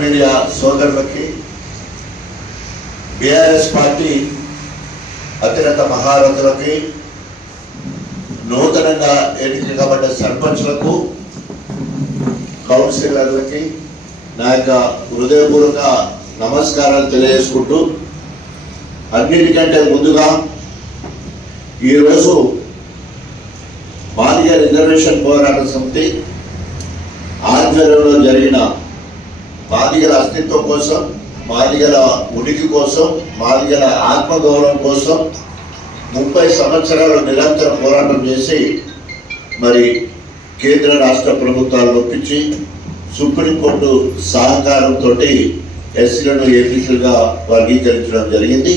Media సోదరులకి, BRS party అతిరథ మహారథులకి, నూతనంగా ఎన్నికబడ్డ సర్పంచ్లకు, కౌన్సిలర్లకి నా యొక్క హృదయపూర్వక నమస్కారాలు తెలియజేసుకుంటూ, అన్నిటికంటే ముందుగా ఈరోజు మాదిగ రిజర్వేషన్ పోరాట సమితి ఆధ్వర్యంలో జరిగిన మాదిగల అస్తిత్వం కోసం, మాదిగల ఉనికి కోసం, మాదిగల ఆత్మగౌరవం కోసం 30 సంవత్సరాలు నిరంతర పోరాటం చేసి మరి కేంద్ర రాష్ట్ర ప్రభుత్వాలు ఒప్పించి సుప్రీంకోర్టు సహకారంతో ఎస్సీలను ఏపీసీలుగా వర్గీకరించడం జరిగింది.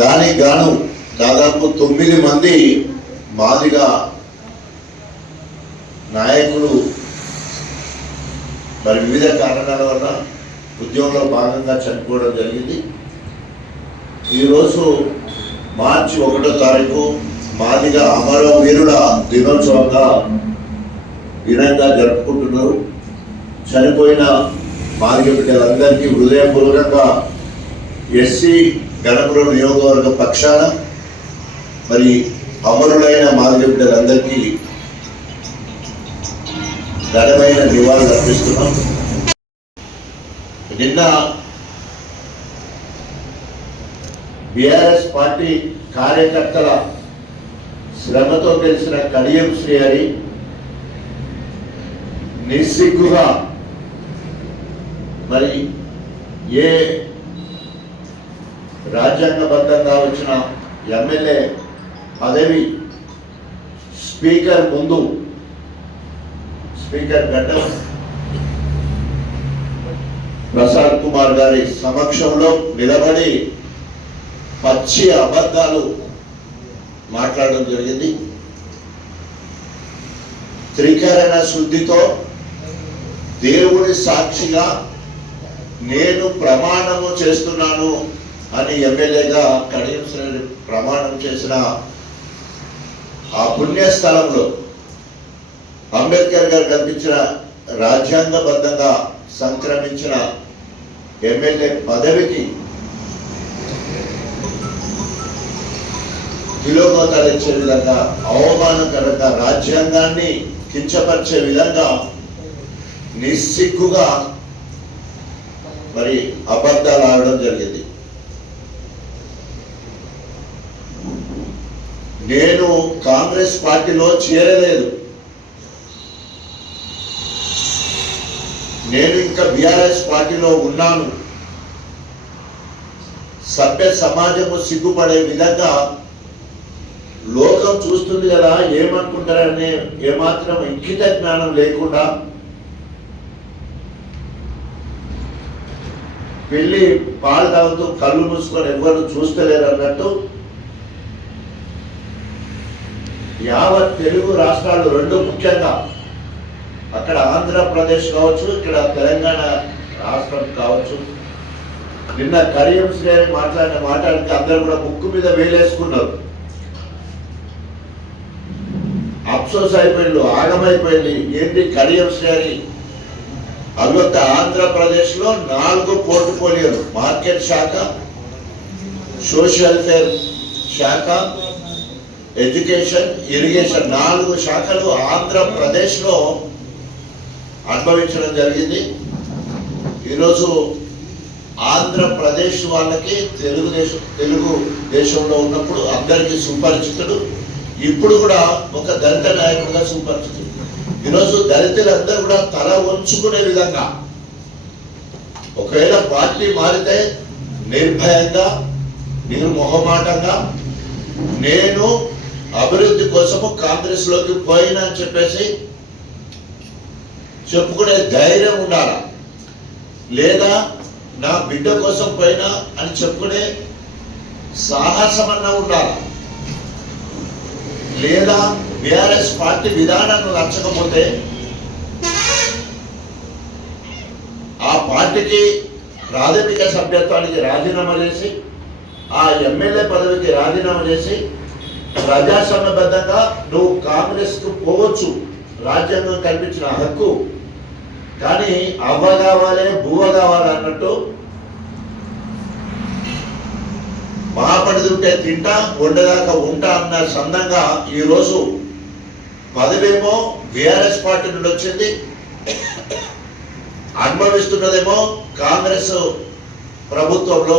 దానికి గాను దాదాపు 9 మంది మాదిగ నాయకులు మరి వివిధ కారణాల వల్ల ఉద్యోగంలో భాగంగా చనిపోవడం జరిగింది. ఈరోజు మార్చి 1వ తారీఖు మాదిగ అమరవీరుల దినోత్సవంగా ఘనంగా జరుపుకుంటున్నారు. చనిపోయిన మాదిగ బిడ్డలందరికీ హృదయపూర్వకంగా ఎస్సీ గణపురం నియోజకవర్గ పక్షాన మరి అమరులైన మాదిగ బిడ్డలందరికీ ఘనమైన నివాళులు అర్పిస్తున్నాం. నిన్న బీఆర్ఎస్ పార్టీ కార్యకర్తల శ్రమతో గెలిచిన కడియం శ్రీహరి నిస్సిగ్గుగా మరి ఏ రాజ్యాంగబద్ధంగా వచ్చిన ఎమ్మెల్యే పదవి స్పీకర్ ముందు, స్పీకర్ గడ్డం ప్రసాద్ కుమార్ గారి సమక్షంలో నిలబడి పచ్చి అబద్ధాలు మాట్లాడడం జరిగింది. త్రికరణ శుద్ధితో దేవుని సాక్షిగా నేను ప్రమాణము చేస్తున్నాను అని ఎమ్మెల్యేగా కడియం శ్రీహరి ప్రమాణం చేసిన ఆ పుణ్యస్థలంలో అంబేద్కర్ గారు కల్పించిన రాజ్యాంగబద్ధంగా సంక్రమించిన ఎమ్మెల్యే పదవికి తిలోగోతాలు ఇచ్చే విధంగా, అవమానకరంగా, రాజ్యాంగాన్ని కించపరిచే విధంగా నిస్సిగ్గుగా మరి అబద్ధాలు ఆడడం జరిగింది. నేను కాంగ్రెస్ పార్టీలో చేరలేదు, నేను ఇంకా బీఆర్ఎస్ పార్టీలో ఉన్నాను, సభ్య సమాజము సిగ్గుపడే విధంగా లోకం చూస్తుంది కదా ఏమనుకుంటారనే ఏమాత్రం ఇంకిత జ్ఞానం లేకుండా వెళ్ళి పాలు తాగుతూ కళ్ళు మూసుకొని ఎవరు చూస్తలేరు అన్నట్టు యావత్ తెలుగు రాష్ట్రాలు రెండు, ముఖ్యంగా అక్కడ ఆంధ్రప్రదేశ్ కావచ్చు, ఇక్కడ తెలంగాణ రాష్ట్రం కావచ్చు, నిన్న కడియం శ్రీహరి మాట్లాడిన మాట్లాడితే అందరూ కూడా ముక్కు మీద వేలేసుకున్నారు. అఫ్సోస్ అయిపోయింది, ఆగమైపోయింది. ఏంటి కడియం శ్రీహరి అల్వత్త ఆంధ్రప్రదేశ్ లో 4 పోర్ట్ఫోలియోలు, మార్కెట్ శాఖ, సోషల్ వెల్ఫేర్ శాఖ, ఎడ్యుకేషన్, ఇరిగేషన్ 4 శాఖలు ఆంధ్రప్రదేశ్ లో అనుభవించడం జరిగింది. ఈరోజు ఆంధ్రప్రదేశ్ వాళ్ళకి తెలుగు దేశంలో ఉన్నప్పుడు అందరికీ సుపరిచితుడు, ఇప్పుడు కూడా ఒక దళిత నాయకుడిగా సుపరిచితుడు. ఈరోజు దళితులందరూ కూడా తల వంచుకునే విధంగా, ఒకవేళ పార్టీ మారితే నిర్భయంగా, నిర్మోహమాటంగా నేను అభివృద్ధి కోసము కాంగ్రెస్ లోకి పోయినా అని చెప్పేసి చెప్పుకునే ధైర్యం ఉండాలా, లేదా నా బిడ్డ కోసం పోయినా అని చెప్పుకునే సాహసమన్నా ఉండాలా, లేదా బీఆర్ఎస్ పార్టీ విధానాన్ని నచ్చకపోతే ఆ పార్టీకి ప్రాథమిక సభ్యత్వానికి రాజీనామా చేసి, ఆ ఎమ్మెల్యే పదవికి రాజీనామా చేసి ప్రజాస్వామ్యబద్ధంగా నువ్వు కాంగ్రెస్ కు పోవచ్చు, రాజ్యాంగం కల్పించిన హక్కు కానీ అవ్వ కావాలి బువ్వ కావాలి అన్నట్టు మాపడిదుంటే తింటా వండదాకా ఉంటా అన్న సందంగా ఈరోజు పదవేమో బీఆర్ఎస్ పార్టీ నుండి వచ్చింది, అనుభవిస్తున్నదేమో కాంగ్రెస్ ప్రభుత్వంలో.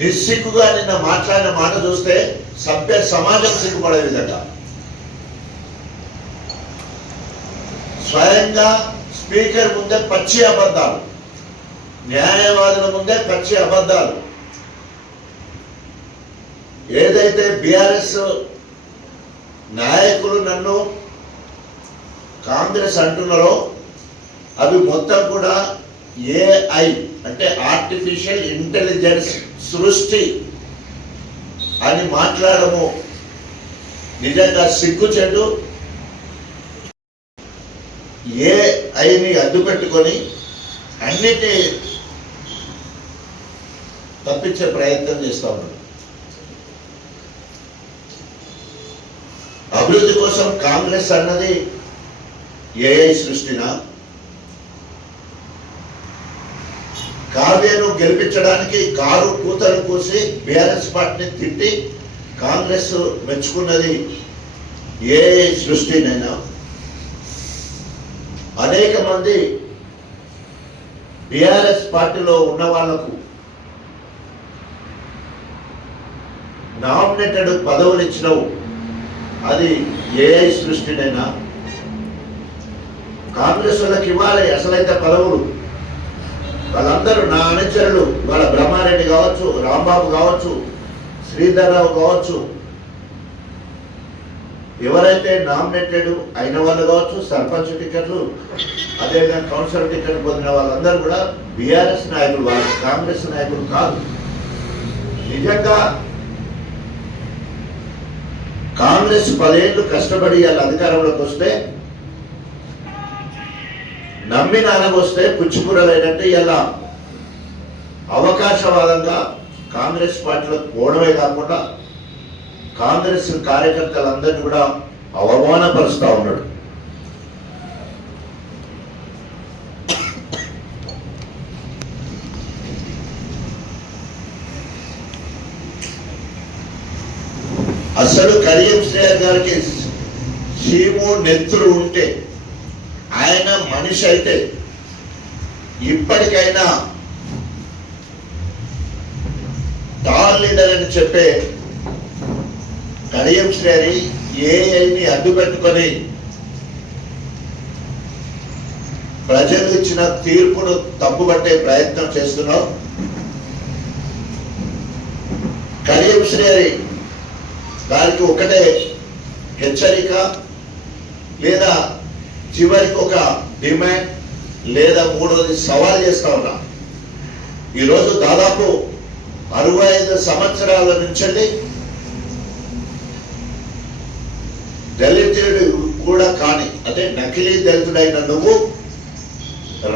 నిస్సిగ్గుగా నిన్న మాట్లాడిన మాట చూస్తే సభ్య సమాజం సిగ్గుపడే విధంగా స్వయంగా స్పీకర్ ముందే పచ్చి అబద్ధాలు, న్యాయవాదుల ముందే పచ్చి అబద్ధాలు. ఏదైతే బీఆర్ఎస్ నాయకులు నన్ను కాంగ్రెస్ అంటున్నారో అవి మొత్తం కూడా ఏఐ అంటే ఆర్టిఫిషియల్ ఇంటెలిజెన్స్ సృష్టి అని మాట్లాడము నిజంగా సిగ్గుచెడు. ఏఐని అడ్డు పెట్టుకొని అన్నిటి తప్పించే ప్రయత్నం చేస్తా ఉన్నాడు. అభివృద్ధి కోసం కాంగ్రెస్ అన్నది ఏఐ సృష్టినా? కావ్యను గెలిపించడానికి కారు కూతలు కూసి బీఆర్ఎస్ పార్టీని తిట్టి కాంగ్రెస్ మెచ్చుకున్నది ఏఐ సృష్టినైనా? అనేక మంది బీఆర్ఎస్ పార్టీలో ఉన్న వాళ్లకు నామినేటెడ్ పదవులు ఇచ్చినవు, అది ఏఐ సృష్టినైనా? కాంగ్రెస్ వాళ్ళకి ఇవ్వాలి అసలైతే పదవులు. వాళ్ళందరూ నా అనుచరులు, వాళ్ళ బ్రహ్మారెడ్డి కావచ్చు, రాంబాబు కావచ్చు, శ్రీధర్రావు కావచ్చు, ఎవరైతే నామినేటెడ్ అయిన వాళ్ళు కావచ్చు, సర్పంచ్ టికెట్లు అదేవిధంగా కౌన్సిలర్ టికెట్ పొందిన వాళ్ళందరూ కూడా బీఆర్ఎస్ నాయకులు, వాళ్ళు కాంగ్రెస్ నాయకులు కాదు. నిజంగా కాంగ్రెస్ 10 ఏళ్ళు కష్టపడి వాళ్ళ అధికారంలోకి వస్తే నమ్మి నానబొస్తే పుచ్చికూరలైనట్టు ఇలా అవకాశవాదంగా కాంగ్రెస్ పార్టీలోకి పోవడమే కాకుండా కాంగ్రెస్ కార్యకర్తలందరినీ కూడా అవమానపరుస్తూ ఉన్నాడు. అసలు కడియం శ్రేయర్ గారికి సీము నెత్తురు ఉంటే, ఆయన మనిషి అయితే ఇప్పటికైనా టాల్ లీడర్ అని చెప్పే కడియం శ్రేయరి ఏఐని అడ్డు పెట్టుకొని ప్రజలు ఇచ్చిన తీర్పును తప్పుపట్టే ప్రయత్నం చేస్తున్నావు. కడియం శ్రేయరి దానికి ఒకటే హెచ్చరిక, లేదా చివరికి ఒక డిమాండ్, లేదా మూడోది సవాల్ చేస్తా ఉన్నా. ఈరోజు దాదాపు 65 సంవత్సరాల నుంచి దళితుడు కూడా కాని, అంటే నకిలీ దళితుడైన నువ్వు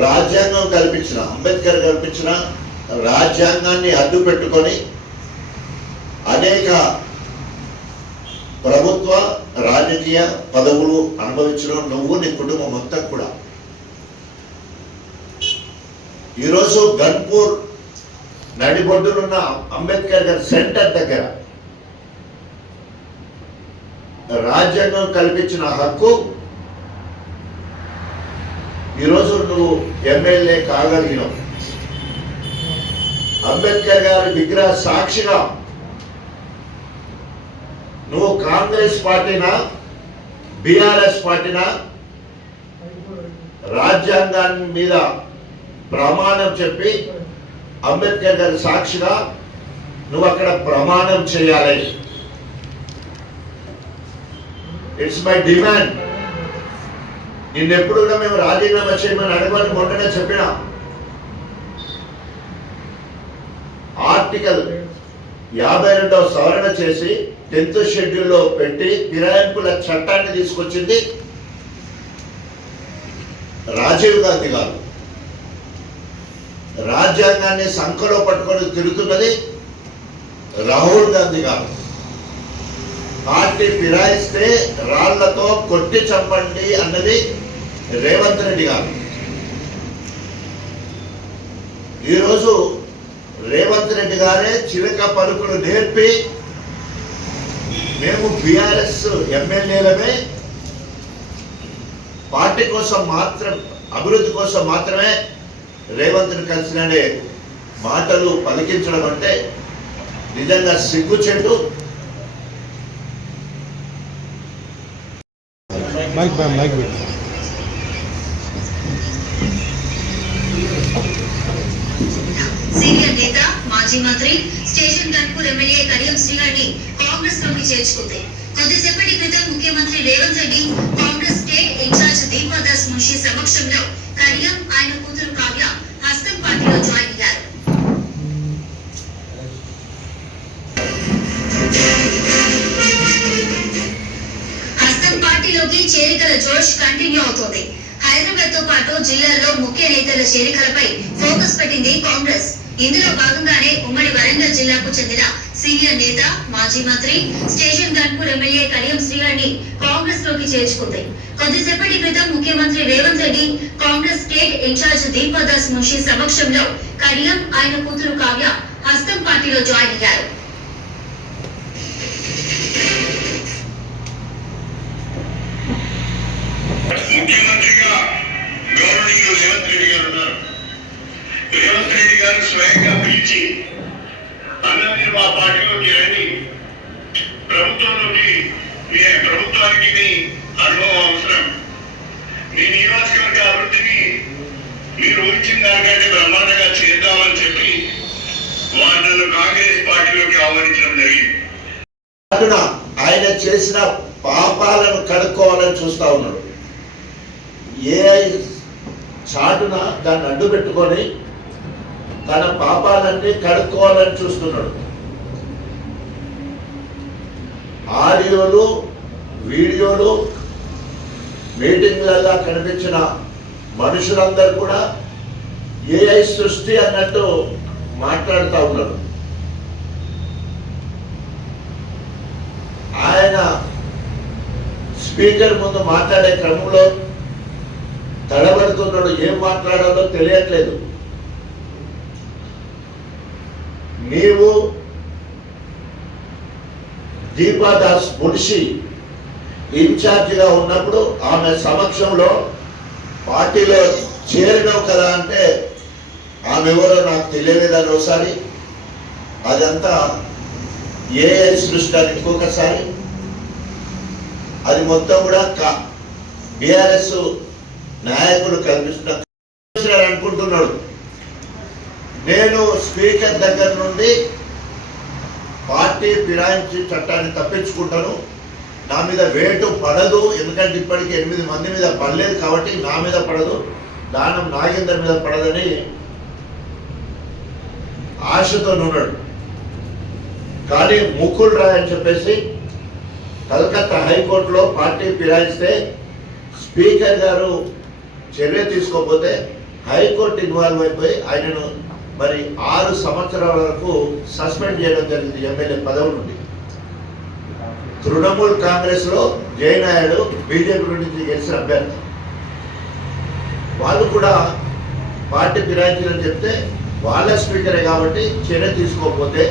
రాజ్యాంగం కల్పించిన, అంబేద్కర్ కల్పించిన రాజ్యాంగాన్ని అడ్డు పెట్టుకొని అనేక ప్రభుత్వ రాజకీయ పదవులు అనుభవించిన నువ్వు, నీ కుటుంబం మొత్తం కూడా ఈరోజు గన్పూర్ నడిబొడ్డునున్న అంబేద్కర్ గారి సెంటర్ దగ్గర రాజ్యాంగం కల్పించిన హక్కు ఈరోజు నువ్వు ఎమ్మెల్యే కాగలిగినావు. అంబేద్కర్ గారి విగ్రహ సాక్షిగా నువ్వు కాంగ్రెస్ పార్టీనా బీఆర్ఎస్ పార్టీనా రాజ్యాంగాన్ని మీద ప్రమాణం చెప్పి అంబేద్కర్ గారి సాక్షిగా నువ్వు అక్కడ ప్రమాణం చేయాలి. It's my demand. నిన్నెప్పుడు కూడా మేము రాజీనామా చేయమని అడగమని మొన్ననే చెప్పిన. ఆర్టికల్ 52వ సవరణ చేసి 10th షెడ్యూల్లో పెట్టి ఫిరాయింపుల చట్టాన్ని తీసుకొచ్చింది రాజీవ్ గాంధీ గారు. రాజ్యాంగాన్ని సంఖలో పట్టుకొని తిరుగుతున్నది రాహుల్ గాంధీ గారు. పార్టీ ఫిరాయిస్తే రాళ్లతో కొట్టి చంపండి అన్నది రేవంత్ రెడ్డి గారు. ఈరోజు రేవంత్ రెడ్డి గారే చిలక పలుకులు నేర్పి మేము బీఆర్ఎస్ ఎమ్మెల్యేలమే పార్టీ కోసం మాత్రం అభివృద్ధి కోసం మాత్రమే రేవంత్ని కలిసిననే మాటలు పలికించడం అంటే నిజంగా సిగ్గుచెట్టు. సీనియర్ నేత మాజీ మంత్రి స్టేషన్ గన్పూర్ ఎమ్మెల్యే కడియం శ్రీగారిని కాంగ్రెస్ లోకి చేర్చుకుంది. కొద్దిసేపటి క్రితం ముఖ్యమంత్రి రేవంత్ రెడ్డి కాంగ్రెస్ స్టేట్ ఇన్ఛార్జ్ దీపాదాస్ మున్షి సమక్షంలో కడియం ఆయన కూతురు కావ్య హస్తం పార్టీలో జాయిన్ అయ్యారు. హస్తం పార్టీలోకి చేరికల జోష్ కంటిన్యూ అవుతోంది. హైదరాబాద్ తో పాటు జిల్లాల్లో ముఖ్య నేతల చేరికలపై ఫోకస్ పెట్టింది కాంగ్రెస్. ఇందులో భాగంగానే ఉమ్మడి వరంగల్ జిల్లాకు చెందిన సీనియర్ నేత మాజీ మంత్రి స్టేషన్ గన్పూర్ ఎమ్మెల్యే కడియం శ్రీగారిని కాంగ్రెస్ లోకి చేర్చుకుంది. కొద్దిసేపటి క్రితం ముఖ్యమంత్రి రేవంత్ రెడ్డి కాంగ్రెస్ స్టేట్ ఇన్ఛార్జ్ దీపాదాస్ మున్షి సమక్షంలో కడియం ఆయన కూతురు కావ్య హస్తం పార్టీలో జాయిన్ అయ్యారు. ముఖ్యమంత్రిగా గౌరవనీయులు రేవంత్ రెడ్డి గారు ఉన్నారు. రేవంత్ రెడ్డి గారు స్వయంగా పిలిచి అందరినీ మా పార్టీలోకి రండి, ప్రభుత్వానికి మీ అనుభవం అవసరం, మీ నియోజకవర్గ అభివృద్ధిని మీరు ఊహించిన దానికంటే బ్రహ్మాండంగా చేద్దామని చెప్పి వారు నన్ను కాంగ్రెస్ పార్టీలోకి ఆహ్వానించడం జరిగింది. ఆయన చేసిన పాపాలను కడుక్కోవాలని చూస్తా ఉన్నాడు. ఏ చాటున దాన్ని అడ్డు పెట్టుకొని తన పాపాలన్నీ కడుక్కోవాలని చూస్తున్నాడు. ఆడియోలు వీడియోలు మీటింగ్లల్లా కనిపించిన మనుషులందరూ కూడా ఏఐ సృష్టి అన్నట్టు మాట్లాడుతూ ఉన్నారు. ఆయన స్పీకర్ ముందు మాట్లాడే క్రమంలో తడబడుతున్నాడు, ఏం మాట్లాడాలో తెలియట్లేదు. నీవు దీపాదాస్ మున్షి ఇన్ఛార్జిగా ఉన్నప్పుడు ఆమె సమక్షంలో పార్టీలో చేరినావు కదా అంటే ఆమె ఎవరో నాకు తెలియలేదని ఒకసారి, అదంతా ఏఐ సృష్టి అని ఇంకొకసారి, అది మొత్తం కూడా బీఆర్ఎస్ నాయకులు కల్పిస్తున్నారు అనుకుంటున్నాడు. నేను స్పీకర్ దగ్గర నుండి పార్టీ ఫిరాయించి చట్టాన్ని తప్పించుకుంటాను, నా మీద వేటు పడదు, ఎందుకంటే ఇప్పటికీ 8 మంది మీద పడలేదు కాబట్టి నా మీద పడదు, దానం నాగేందర్ మీద పడదని ఆశతో ఉన్నాడు. కానీ ముకుల్ రాయ్ అని చెప్పేసి కలకత్తా హైకోర్టులో పార్టీ ఫిరాయిస్తే స్పీకర్ గారు చర్య తీసుకోకపోతే హైకోర్టు ఇన్వాల్వ్ అయిపోయి ఆయనను మరి 6 సంవత్సరాల వరకు సస్పెండ్ చేయడం జరిగింది ఎమ్మెల్యే పదవి నుండి. తృణమూల్ కాంగ్రెస్ లో జయనాయుడు బీజేపీ నుంచి గెలిచిన అభ్యర్థి, వాళ్ళు కూడా పార్టీ ఫిరాయించాలని చెప్తే వాళ్ళ స్పీకరే కాబట్టి చర్య తీసుకోకపోతే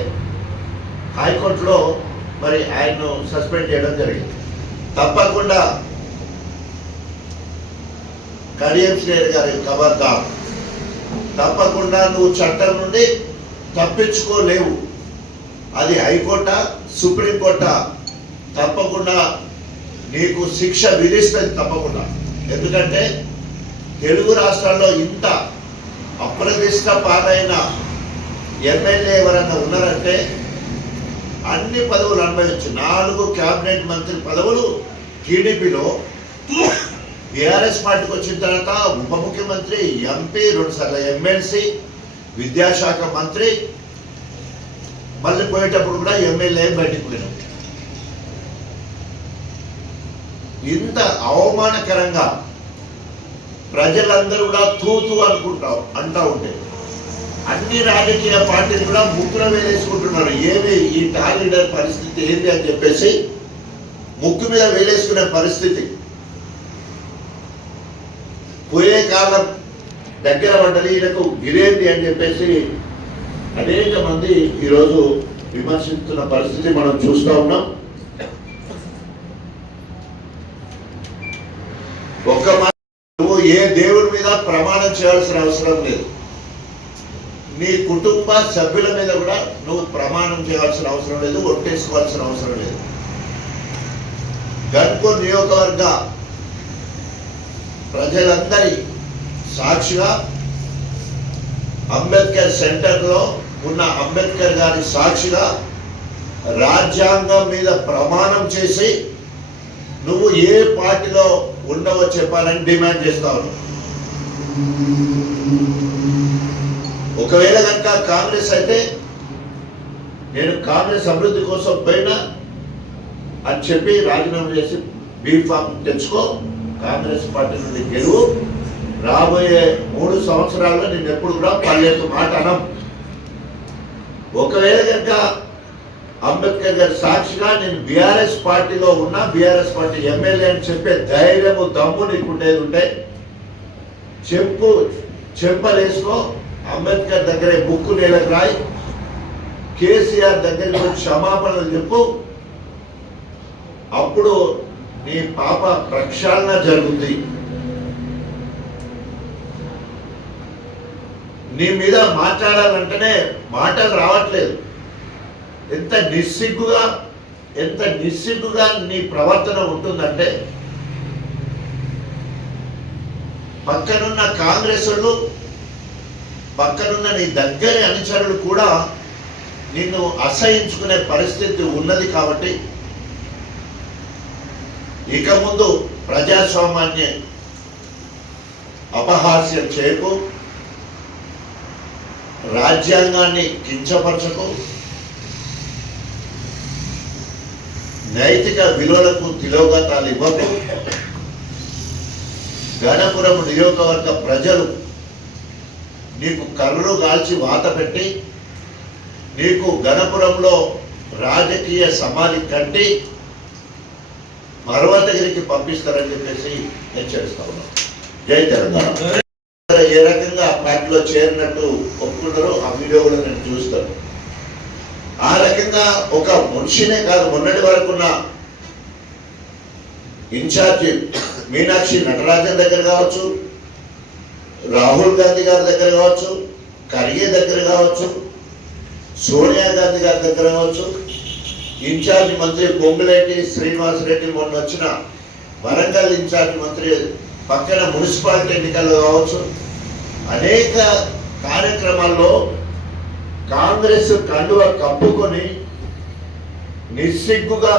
హైకోర్టులో మరి ఆయన్ను సస్పెండ్ చేయడం జరిగింది. తప్పకుండా కడియం శ్రీగారి గారి ఖబర్దార్, తప్పకుండా నువ్వు చట్టం నుండి తప్పించుకోలేవు. అది హైకోర్టా సుప్రీంకోర్టా తప్పకుండా నీకు శిక్ష విధిస్తుంది తప్పకుండా. ఎందుకంటే తెలుగు రాష్ట్రాల్లో ఇంత అప్రతిష్ట పాలైన ఎమ్మెల్యే ఎవరన్నా ఉన్నారంటే అన్ని పదవులు అనుభవించు. 4 క్యాబినెట్ మంత్రి పదవులు టీడీపీలో, బీఆర్ఎస్ పార్టీకి వచ్చిన తర్వాత ఉప ముఖ్యమంత్రి, ఎంపీ, 2 సార్లు ఎమ్మెల్సీ, విద్యాశాఖ మంత్రి, మళ్ళీ పోయేటప్పుడు కూడా ఎమ్మెల్యే బయటికి పోయినాం. ఇంత అవమానకరంగా ప్రజలందరూ కూడా తూతూ అంటా ఉంటే అన్ని రాజకీయ పార్టీలు కూడా ముక్కున వేలేసుకుంటున్నారు. ఏమి ఈ టాల్ లీడర్ పరిస్థితి ఏంటి అని చెప్పేసి ముక్కు మీద వేలేసుకునే పరిస్థితి. పోయే కాలం దగ్గర పడ్డది, ఈయనకు గిరేంది అని చెప్పేసి అనేక మంది ఈరోజు విమర్శిస్తున్న పరిస్థితి మనం చూస్తూ ఉన్నాం. ఒక్క మాట, నువ్వు ఏ దేవుడి మీద ప్రమాణం చేయాల్సిన అవసరం లేదు. నీ కుటుంబ సభ్యుల మీద కూడా నువ్వు ప్రమాణం చేయాల్సిన అవసరం లేదు, ఒట్టేసుకోవాల్సిన అవసరం లేదు. గన్పూర్ నియోజకవర్గ ప్రజలందరి సాక్షిగా అంబేద్కర్ సెంటర్లో ఉన్న అంబేద్కర్ గారి సాక్షిగా రాజ్యాంగం మీద ప్రమాణం చేసి నువ్వు ఏ పార్టీలో ఉండవో చెప్పాలని డిమాండ్ చేస్తావు. ఒకవేళ కనుక కాంగ్రెస్ అయితే నేను కాంగ్రెస్ అభివృద్ధి కోసం పోయినా అని చెప్పి రాజీనామా చేసి బీఫామ్ తెచ్చుకో, కాంగ్రెస్ పార్టీ నుండి గెలువు. రాబోయే 3 సంవత్సరాల్లో నేను ఎప్పుడు కూడా పల్లెకు మాట అనం. ఒకవేళ కనుక అంబేద్కర్ గారి సాక్షిగా నేను బీఆర్ఎస్ పార్టీలో ఉన్నా, బీఆర్ఎస్ పార్టీ ఎమ్మెల్యే అని చెప్పే ధైర్యము దమ్ము నీకుండేది ఉంటే చెంపలేసుకో, అంబేద్కర్ దగ్గరే బుక్కు నేలకు రాయి, కేసీఆర్ దగ్గరికి వచ్చి క్షమాపణలు చెప్పు. అప్పుడు నీ పాప ప్రక్షాళన జరుగుతుంది. నీ మీద మాట్లాడాలంటేనే మాటలు రావట్లేదు. ఎంత నిస్సిగ్గుగా నీ ప్రవర్తన ఉంటుందంటే పక్కనున్న కాంగ్రెస్ వాళ్ళు, పక్కనున్న నీ దగ్గరి అనుచరులు కూడా నిన్ను అసహించుకునే పరిస్థితి ఉన్నది. కాబట్టి ఇక ముందు ప్రజాస్వామ్యాన్ని అపహాస్యం చేయకు, రాజ్యాంగాన్ని కించపరచకు, నైతిక విలువలకు తిలోగతాలు ఇవ్వకు. గణపురం నియోజకవర్గ ప్రజలు నీకు కర్రలు కాల్చి వాత పెట్టి నీకు గణపురంలో రాజకీయ సమాధి కట్టి మరవతగిరికి పంపిస్తారని చెప్పేసి హెచ్చరిస్తా ఉన్నాం. జై తెలంగాణ. ఏ రకంగా పార్టీలో చేరినట్టు ఒప్పుకున్నారో ఆ వీడియో కూడా నేను చూస్తాను. ఆ రకంగా ఒక మనిషినే కాదు, మొన్నటి వరకున్న ఇన్ఛార్జి మీనాక్షి నటరాజన్ దగ్గర కావచ్చు, రాహుల్ గాంధీ గారి దగ్గర కావచ్చు, ఖర్గే దగ్గర కావచ్చు, సోనియా గాంధీ గారి దగ్గర కావచ్చు, ఇన్ఛార్జ్ మంత్రి పొంగులేటి శ్రీనివాసరెడ్డి మొన్న వచ్చిన వరంగల్ ఇన్ఛార్జ్ మంత్రి పక్కన మున్సిపాలిటీ ఎన్నికల్లో కావచ్చు, అనేక కార్యక్రమాల్లో కాంగ్రెస్ కండువ కప్పుకొని నిస్సిగ్గుగా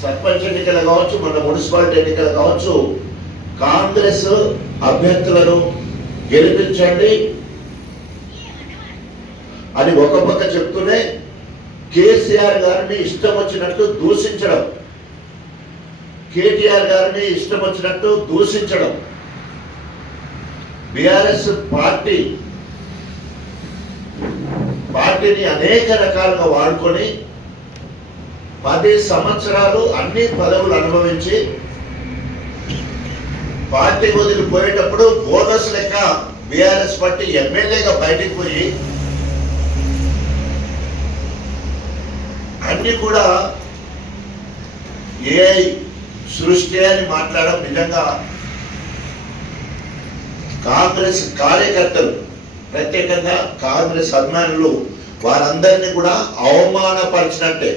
సర్పంచ్ ఎన్నికలు కావచ్చు, మన మున్సిపాలిటీ ఎన్నికలు కావచ్చు, కాంగ్రెస్ అభ్యర్థులను గెలిపించండి అని ఒక పక్క చెప్తూనే కేసీఆర్ గారిని ఇష్టం వచ్చినట్టు దూషించడం, కేటీఆర్ గారిని ఇష్టం వచ్చినట్టు దూషించడం, బీఆర్ఎస్ పార్టీని అనేక రకాలుగా వాడుకొని 10 సంవత్సరాలు అన్ని పదవులు అనుభవించి పార్టీ వదిలిపోయేటప్పుడు బోనస్ లెక్క బీఆర్ఎస్ పార్టీ ఎమ్మెల్యేగా బయటికి పోయి అన్ని కూడా ఏఐ సృష్టి అని మాట్లాడడం నిజంగా కాంగ్రెస్ కార్యకర్తలు, ప్రత్యేకంగా కాంగ్రెస్ అభిమానులు వారందరినీ కూడా అవమానపరిచినట్టే.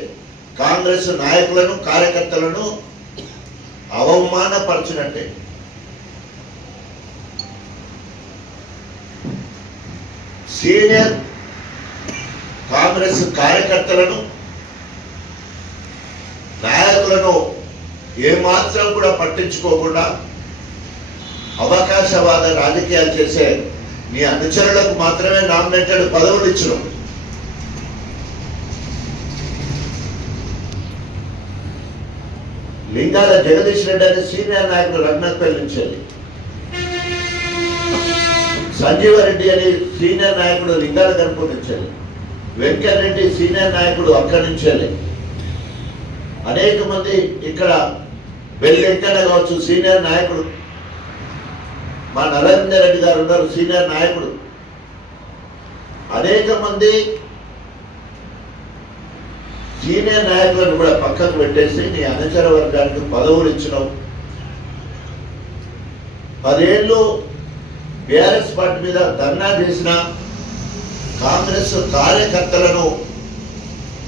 కాంగ్రెస్ నాయకులను కార్యకర్తలను అవమానపరిచినట్టే. సీనియర్ కాంగ్రెస్ కార్యకర్తలను నాయకులను ఏమాత్రం కూడా పట్టించుకోకుండా అవకాశవాద రాజకీయాలు చేసే నీ అనుచరులకు మాత్రమే నామినేటెడ్ పదవులు ఇచ్చిన. లింగాల జగదీష్ రెడ్డి అనే సీనియర్ నాయకుడు రఘునాథ్పల్లి నుంచి, సంజీవరెడ్డి అనే సీనియర్ నాయకుడు లింగాల గణపూర్ నుంచి, వెంకటరెడ్డి సీనియర్ నాయకుడు అక్కడి నుంచి, అనేక మంది ఇక్కడ వెంకన్న కావచ్చు సీనియర్ నాయకుడు మా నరేందర్ రెడ్డి గారు ఉన్నారు, సీనియర్ నాయకుడు. అనేక మంది సీనియర్ నాయకులను కూడా పక్కకు పెట్టేసి నీ అనుచర వర్గానికి పదవులు ఇచ్చినావు. 10 ఏళ్ళు బీఆర్ఎస్ పార్టీ మీద ధర్నా చేసిన కాంగ్రెస్ కార్యకర్తలను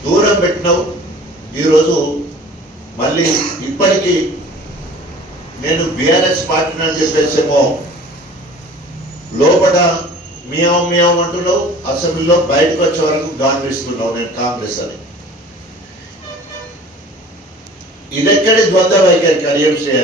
దూరం పెట్టినావు. ఈరోజు మళ్ళీ ఇప్పటికీ నేను బీఆర్ఎస్ పార్టీని అని చెప్పేసేమో లోపల మియాం మియాం అంటున్నావు, అసెంబ్లీలో బయటకు వచ్చే వరకు గాంధిస్తున్నావు నేను కాంగ్రెస్ అని. ఇదెక్కడి ద్వంద్వ వైఖరి కళ్యాణ్ శ్రీ